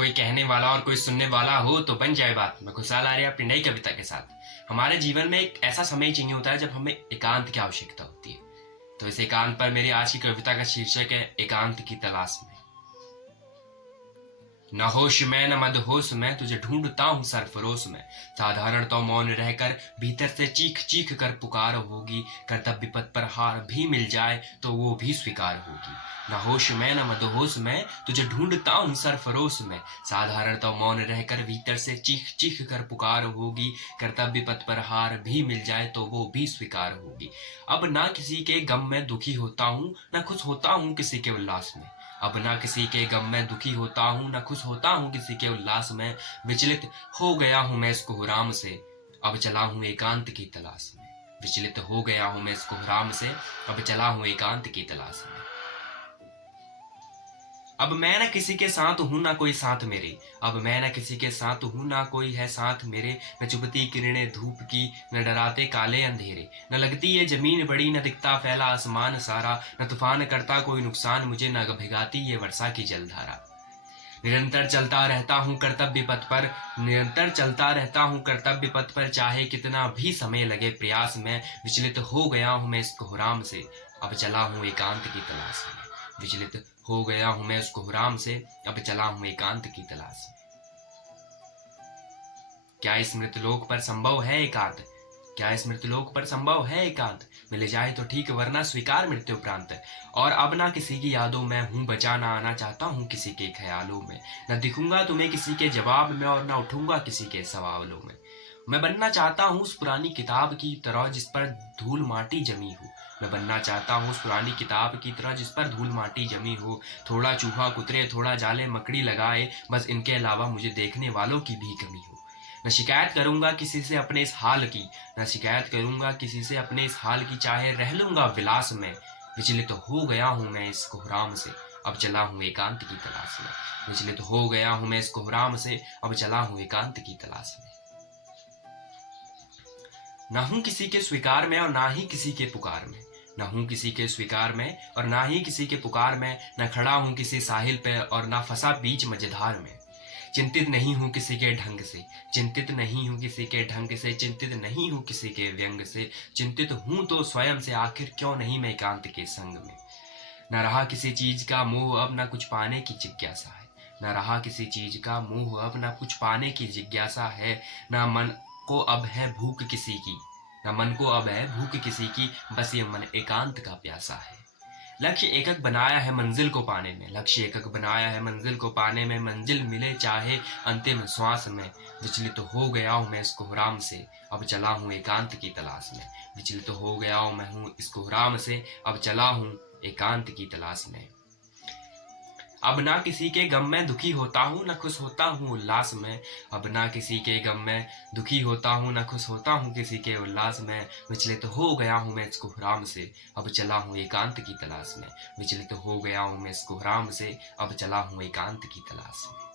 कोई कहने वाला और कोई सुनने वाला हो तो बन जाए बात। मैं खुशहाल आर्य अपनी नई कविता के साथ। हमारे जीवन में एक ऐसा समय चाहिए होता है जब हमें एकांत की आवश्यकता होती है। तो इस एकांत पर मेरी आज की कविता का शीर्षक है एकांत की तलाश में। न होश में न मदहोश में तुझे ढूंढता हूँ सरफरोश में। साधारण तो मौन रहकर भीतर से चीख चीख कर पुकार होगी। कर्तव्य पथ पर हार भी मिल जाए तो वो भी स्वीकार होगी। न होश में न मदहोश में तुझे ढूंढता हूँ सरफरोश में। साधारण तो मौन रहकर भीतर से चीख चीख कर पुकार होगी। कर्तव्य पथ पर हार भी मिल जाए तो वो भी स्वीकार होगी। अब ना किसी के गम में दुखी होता हूँ न खुश होता हूँ किसी के उल्लास में। अब ना किसी के गम में दुखी होता हूँ न खुश होता हूँ किसी के उल्लास में। विचलित हो गया हूँ मैं इस कोहराम से, अब चला हूँ एकांत की तलाश में। विचलित हो गया हूँ मैं इस कोहराम से, अब चला हूँ एकांत की तलाश में। अब मैं न किसी के साथ हूं ना कोई साथ मेरे। अब मैं न किसी के साथ हूं ना कोई है साथ मेरे। न चुभती किरणें धूप की, न डराते काले अंधेरे। न लगती ये जमीन बड़ी, न दिखता फैला आसमान सारा। न तूफान करता कोई नुकसान मुझे, न भिगाती ये वर्षा की जलधारा। निरंतर चलता रहता हूँ कर्तव्य पथ पर, निरंतर चलता रहता हूँ कर्तव्य पथ पर। चाहे कितना भी समय लगे प्रयास में। विचलित हो गया हूँ मैं इस कोहराम से, अब चला हूँ एकांत की तलाश में। विचलित हो गया हूं मैं उस कोहराम से, अब चला हूं एकांत की तलाश में। क्या इस मृतलोक पर संभव है एकांत? क्या इस मृतलोक पर संभव है एकांत? मिल जाए तो ठीक वरना स्वीकार मृत्यु उपरांत। और अब ना किसी की यादों में हूं बचा, ना आना चाहता हूं किसी के ख्यालों में। न दिखूंगा तुम्हें किसी के जवाब में और न उठूंगा किसी के सवालों में। मैं बनना चाहता हूँ उस पुरानी किताब की तरह जिस पर धूल माटी जमी हो। मैं बनना चाहता हूँ उस पुरानी किताब की तरह जिस पर धूल माटी जमी हो। थोड़ा चूहा कुतरे, थोड़ा जाले मकड़ी लगाए, बस इनके अलावा मुझे देखने वालों की भी कमी हो। न शिकायत करूंगा किसी से अपने इस हाल की, न शिकायत करूंगा किसी से अपने इस हाल की। चाहे रह लूंगा विलास में। विचलित हो गया हूं मैं इस कोहराम से, अब चला हूं एकांत की तलाश में। विचलित हो गया हूं मैं इस कोहराम से, अब चला हूं एकांत की तलाश में। ना हूं किसी के स्वीकार में और ना ही किसी के पुकार में। न हूं किसी के स्वीकार में और ना ही किसी के पुकार में। न खड़ा हूं किसी साहिल पे और ना फंसा बीच मझधार में। चिंतित नहीं हूं किसी के ढंग से, चिंतित नहीं हूं किसी के ढंग से। चिंतित नहीं हूं किसी के व्यंग से। चिंतित हूं तो स्वयं से, आखिर क्यों नहीं मैं एकांत के संग में। न रहा किसी चीज का मोह अब, न कुछ पाने की जिज्ञासा है। न रहा किसी चीज का मोह अब, न कुछ पाने की जिज्ञासा है। न मन को अब है भूख किसी की, न मन को अब है भूख किसी की। बस ये मन एकांत का प्यासा है। लक्ष्य एकक बनाया है मंजिल को पाने में, लक्ष्य एकक बनाया है मंजिल को पाने में। मंजिल मिले चाहे अंतिम श्वास में। विचलित हो गया हूं मैं इस कोहराम से, अब चला हूं एकांत की तलाश में। विचलित हो गया हूं मैं हूं इस कोहराम से, अब चला हूं एकांत की तलाश में। अब ना किसी के गम में दुखी होता हूँ न खुश होता हूँ उल्लास में। अब ना किसी के गम में दुखी होता हूँ न खुश होता हूँ किसी के उल्लास में। विचलित हो गया हूँ मैं इस कोहराम से, अब चला हूँ एकांत की तलाश में। विचलित हो गया हूँ मैं इस कोहराम से, अब चला हूँ एकांत की तलाश में।